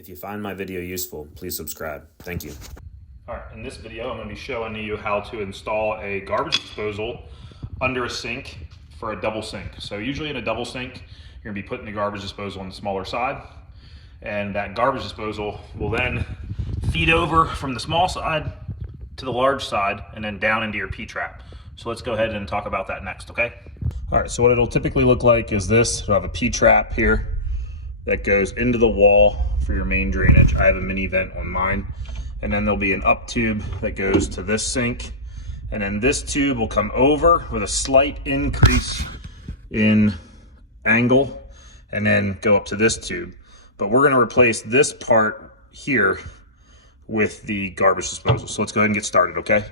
If you find my video useful, please subscribe. Thank you. All right, in this video, I'm going to be showing you how to install a garbage disposal under a sink for a double sink. So usually in a double sink, you're going to be putting the garbage disposal on the smaller side, and that garbage disposal will then feed over from the small side to the large side and then down into your Ptrap. So let's go ahead and talk about that next, okay? All right, so what it'll typically look like is this. It'll have a Ptrap here that goes into the wall for your main drainage. I have a mini vent on mine. And then there'll be an up tube that goes to this sink. And then this tube will come over with a slight increase in angle and then go up to this tube. But we're gonna replace this part here with the garbage disposal. So let's go ahead and get started, okay?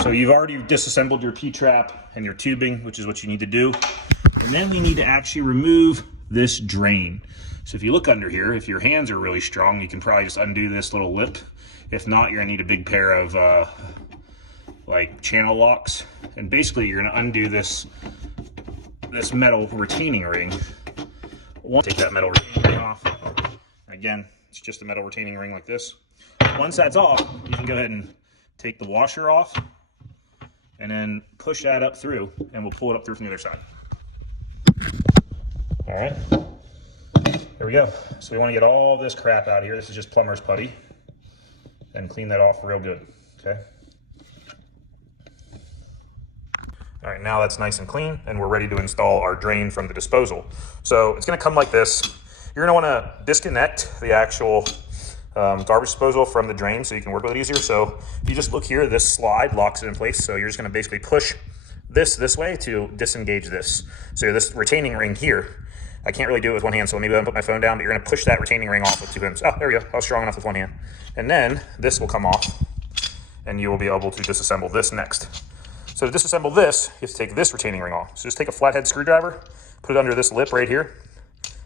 So you've already disassembled your Ptrap and your tubing, which is what you need to do. And then we need to actually remove this drain. So if you look under here, if your hands are really strong, you can probably just undo this little lip. If not, you're gonna need a big pair of like channel locks. And basically you're gonna undo this metal retaining ring. Take that metal retaining ring off. Again, it's just a metal retaining ring like this. Once that's off, you can go ahead and take the washer off and then push that up through, and we'll pull it up through from the other side. All right. There we go. So we want to get all this crap out of here. This is just plumber's putty. And clean that off real good, okay? All right, now that's nice and clean, and we're ready to install our drain from the disposal. So it's gonna come like this. You're gonna wanna disconnect the actual garbage disposal from the drain so you can work with it easier. So if you just look here, this slide locks it in place. So you're just gonna basically push this way to disengage this. So this retaining ring here, I can't really do it with one hand, so let me go ahead and put my phone down, but you're gonna push that retaining ring off with two hands. Oh, there we go, I was strong enough with one hand. And then this will come off, and you will be able to disassemble this next. So to disassemble this, you have to take this retaining ring off. So just take a flathead screwdriver, put it under this lip right here,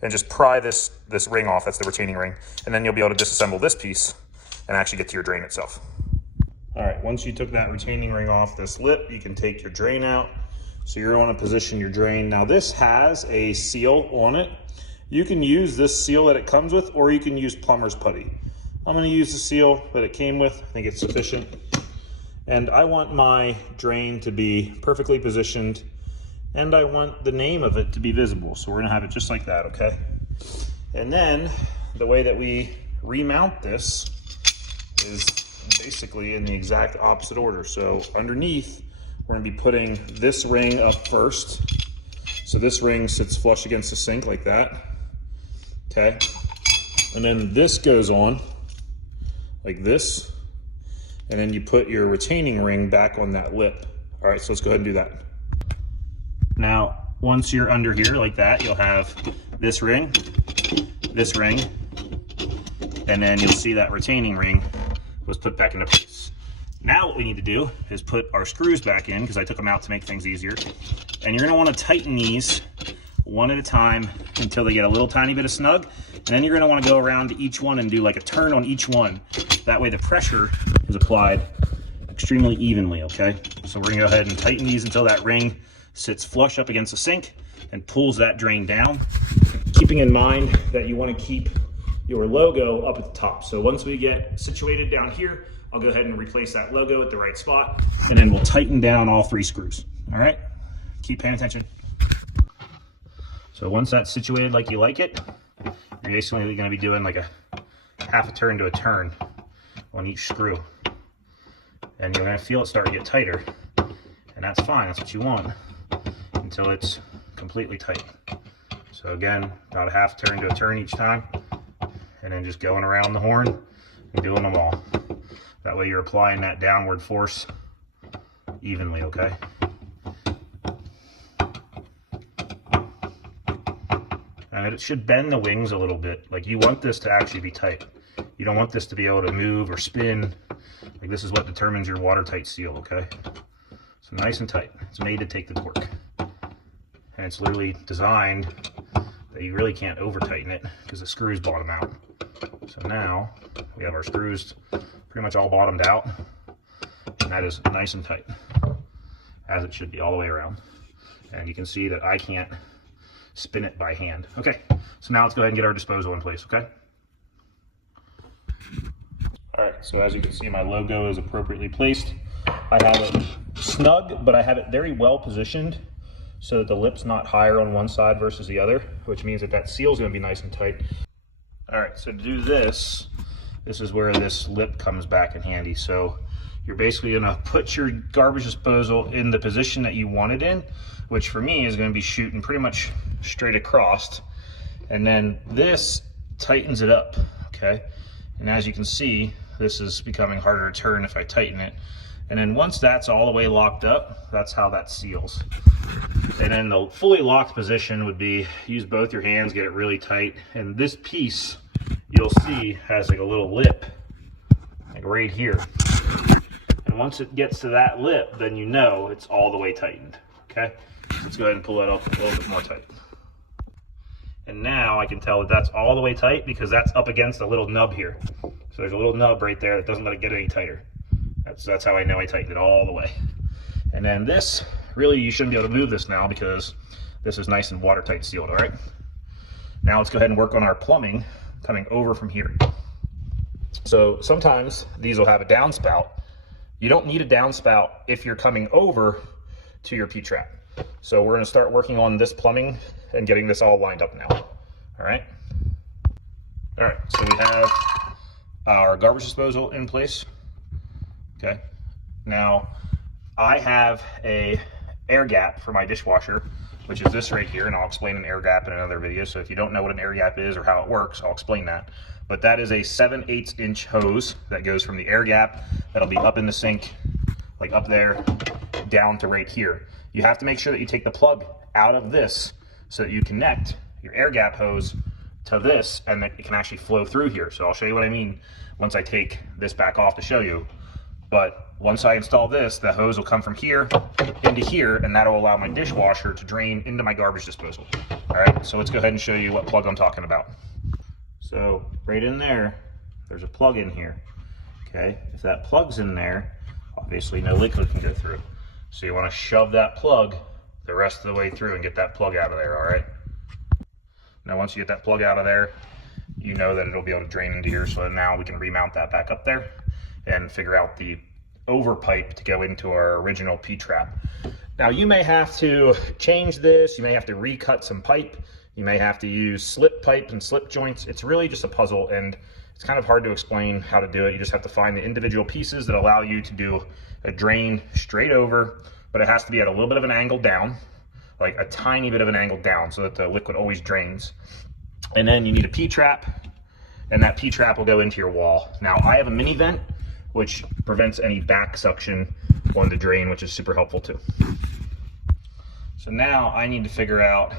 and just pry this ring off, that's the retaining ring. And then you'll be able to disassemble this piece and actually get to your drain itself. All right, once you took that retaining ring off this lip, you can take your drain out. So you're going to position your drain. Now this has a seal on it. You can use this seal that it comes with, or you can use plumber's putty. I'm going to use the seal that it came with. I think it's sufficient. And I want my drain to be perfectly positioned, and I want the name of it to be visible. So we're going to have it just like that, okay? And then the way that we remount this is basically in the exact opposite order. So underneath, we're gonna be putting this ring up first. So this ring sits flush against the sink like that, okay? And then this goes on like this, and then you put your retaining ring back on that lip. All right, so let's go ahead and do that. Now, once you're under here like that, you'll have this ring, and then you'll see that retaining ring was put back into place. Now what we need to do is put our screws back in, because I took them out to make things easier. And you're gonna wanna tighten these one at a time until they get a little tiny bit of snug. And then you're gonna wanna go around to each one and do like a turn on each one. That way the pressure is applied extremely evenly, okay? So we're gonna go ahead and tighten these until that ring sits flush up against the sink and pulls that drain down. Keeping in mind that you wanna keep your logo up at the top. So once we get situated down here, I'll go ahead and replace that logo at the right spot, and then we'll tighten down all 3 screws. All right, keep paying attention. So once that's situated like you like it, you're basically gonna be doing like a half a turn to a turn on each screw. And you're gonna feel it start to get tighter. And that's fine, that's what you want, until it's completely tight. So again, about a half turn to a turn each time, and then just going around the horn and doing them all. That way you're applying that downward force evenly, okay? And it should bend the wings a little bit. Like, you want this to actually be tight. You don't want this to be able to move or spin. Like, this is what determines your watertight seal, okay? So nice and tight. It's made to take the torque. And it's literally designed that you really can't over tighten it because the screws bottom out. So now we have our screws pretty much all bottomed out, and that is nice and tight, as it should be all the way around. And you can see that I can't spin it by hand. Okay, so now let's go ahead and get our disposal in place, okay? All right, so as you can see, my logo is appropriately placed. I have it snug, but I have it very well positioned so that the lip's not higher on one side versus the other, which means that that seal is going to be nice and tight. All right, so to do this, this is where this lip comes back in handy. So you're basically going to put your garbage disposal in the position that you want it in, which for me is going to be shooting pretty much straight across. And then this tightens it up, okay? And as you can see, this is becoming harder to turn if I tighten it. And then once that's all the way locked up, that's how that seals. And then the fully locked position would be use both your hands, get it really tight. And this piece, you'll see, has like a little lip, like right here. And once it gets to that lip, then you know it's all the way tightened, okay? Let's go ahead and pull that off a little bit more tight. And now I can tell that that's all the way tight because that's up against a little nub here. So there's a little nub right there that doesn't let it get any tighter. That's how I know I tightened it all the way. And then this, really you shouldn't be able to move this now because this is nice and watertight sealed, all right? Now let's go ahead and work on our plumbing coming over from here. So sometimes these will have a downspout. You don't need a downspout if you're coming over to your Ptrap. So we're gonna start working on this plumbing and getting this all lined up now, all right? All right, so we have our garbage disposal in place. Okay, now I have a air gap for my dishwasher, which is this right here, and I'll explain an air gap in another video. So if you don't know what an air gap is or how it works, I'll explain that. But that is a 7/8 inch hose that goes from the air gap that'll be up in the sink, like up there, down to right here. You have to make sure that you take the plug out of this so that you connect your air gap hose to this and that it can actually flow through here. So I'll show you what I mean once I take this back off to show you. But once I install this, the hose will come from here into here, and that'll allow my dishwasher to drain into my garbage disposal. All right, so let's go ahead and show you what plug I'm talking about. So right in there, there's a plug in here, okay? If that plug's in there, obviously no liquid can go through. So you wanna shove that plug the rest of the way through and get that plug out of there, all right? Now once you get that plug out of there, you know that it'll be able to drain into here, so now we can remount that back up there and figure out the over pipe to go into our original Ptrap. Now you may have to change this, you may have to recut some pipe, you may have to use slip pipe and slip joints. It's really just a puzzle and it's kind of hard to explain how to do it. You just have to find the individual pieces that allow you to do a drain straight over, but it has to be at a little bit of an angle down, like a tiny bit of an angle down so that the liquid always drains. And then you need a Ptrap, and that Ptrap will go into your wall. Now I have a mini vent, which prevents any back suction on the drain, which is super helpful too. So now I need to figure out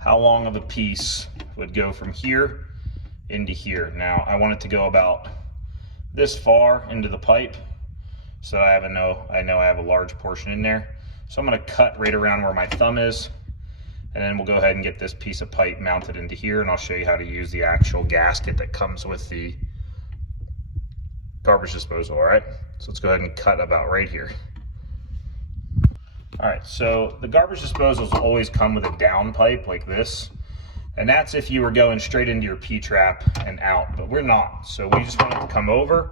how long of a piece would go from here into here. Now I want it to go about this far into the pipe, so I know I have a large portion in there. So I'm gonna cut right around where my thumb is, and then we'll go ahead and get this piece of pipe mounted into here, and I'll show you how to use the actual gasket that comes with the garbage disposal, all right? So let's go ahead and cut about right here. All right, so the garbage disposals will always come with a down pipe like this, and that's if you were going straight into your Ptrap and out, but we're not. So we just want it to come over.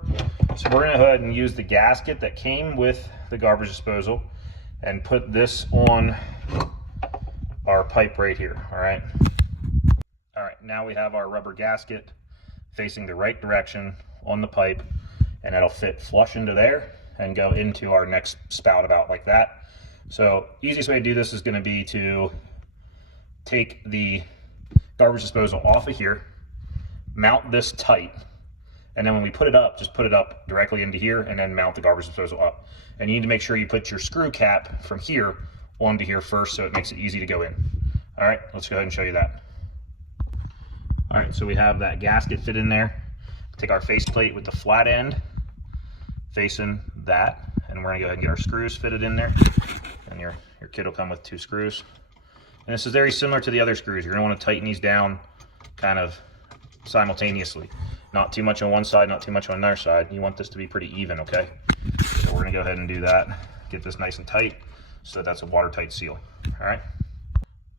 So we're gonna go ahead and use the gasket that came with the garbage disposal and put this on our pipe right here, all right? All right, now we have our rubber gasket facing the right direction on the pipe, and it'll fit flush into there and go into our next spout about like that. So easiest way to do this is gonna be to take the garbage disposal off of here, mount this tight, and then when we put it up, just put it up directly into here and then mount the garbage disposal up. And you need to make sure you put your screw cap from here onto here first so it makes it easy to go in. All right, let's go ahead and show you that. All right, so we have that gasket fit in there. Take our faceplate with the flat end facing that, and we're gonna go ahead and get our screws fitted in there. And your kit will come with 2 screws. And this is very similar to the other screws. You're gonna wanna tighten these down kind of simultaneously. Not too much on one side, not too much on another side. You want this to be pretty even, okay? So we're gonna go ahead and do that. Get this nice and tight so that's a watertight seal, all right?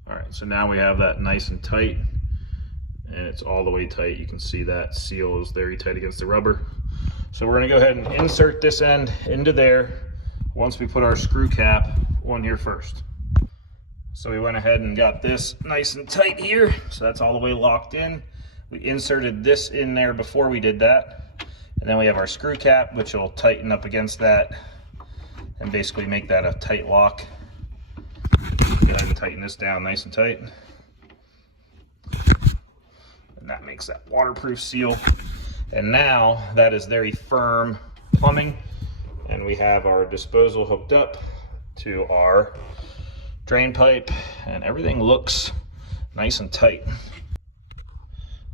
All right, so now we have that nice and tight, and it's all the way tight. You can see that seal is very tight against the rubber. So we're gonna go ahead and insert this end into there once we put our screw cap on here first. So we went ahead and got this nice and tight here. So that's all the way locked in. We inserted this in there before we did that. And then we have our screw cap, which will tighten up against that and basically make that a tight lock. Go ahead and tighten this down nice and tight. And that makes that waterproof seal. And now that is very firm plumbing. And we have our disposal hooked up to our drain pipe, and everything looks nice and tight.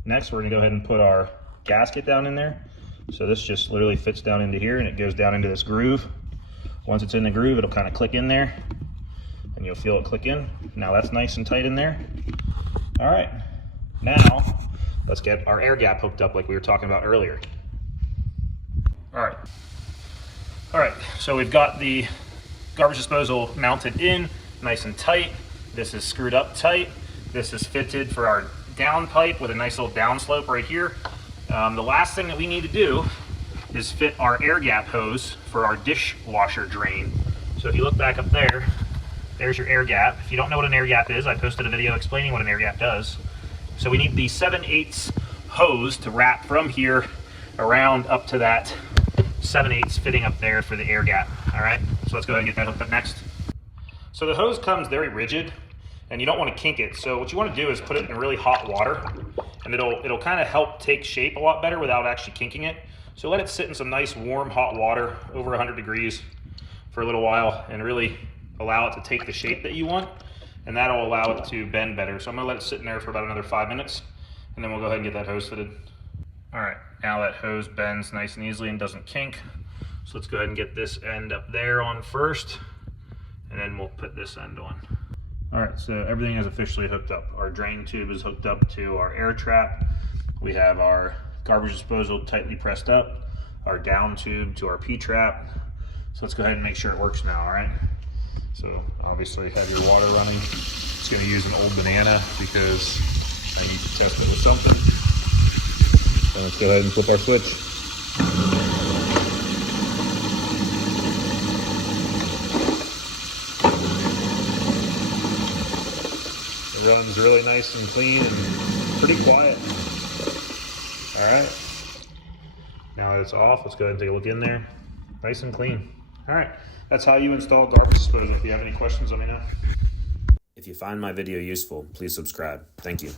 Next, we're gonna go ahead and put our gasket down in there. So this just literally fits down into here and it goes down into this groove. Once it's in the groove, it'll kind of click in there and you'll feel it click in. Now that's nice and tight in there. All right, now let's get our air gap hooked up like we were talking about earlier. All right, so we've got the garbage disposal mounted in, nice and tight. This is screwed up tight. This is fitted for our down pipe with a nice little down slope right here. The last thing that we need to do is fit our air gap hose for our dishwasher drain. So if you look back up there, there's your air gap. If you don't know what an air gap is, I posted a video explaining what an air gap does. So we need the 7/8 hose to wrap from here around up to that 7/8 fitting up there for the air gap. All right, so let's go ahead and get that hooked up next. So the hose comes very rigid and you don't want to kink it. So what you want to do is put it in really hot water and it'll kind of help take shape a lot better without actually kinking it. So let it sit in some nice warm hot water over 100 degrees for a little while and really allow it to take the shape that you want, and that'll allow it to bend better. So I'm gonna let it sit in there for about another 5 minutes and then we'll go ahead and get that hose fitted. All right, now that hose bends nice and easily and doesn't kink. So let's go ahead and get this end up there on first, and then we'll put this end on. All right, so everything is officially hooked up. Our drain tube is hooked up to our air trap. We have our garbage disposal tightly pressed up, our down tube to our Ptrap. So let's go ahead and make sure it works now, all right? So obviously have your water running. Just gonna use an old banana because I need to test it with something. So let's go ahead and flip our switch. It runs really nice and clean and pretty quiet. All right, now that it's off, let's go ahead and take a look in there. Nice and clean. All right, that's how you install garbage disposal. If you have any questions, let me know. If you find my video useful, please subscribe. Thank you.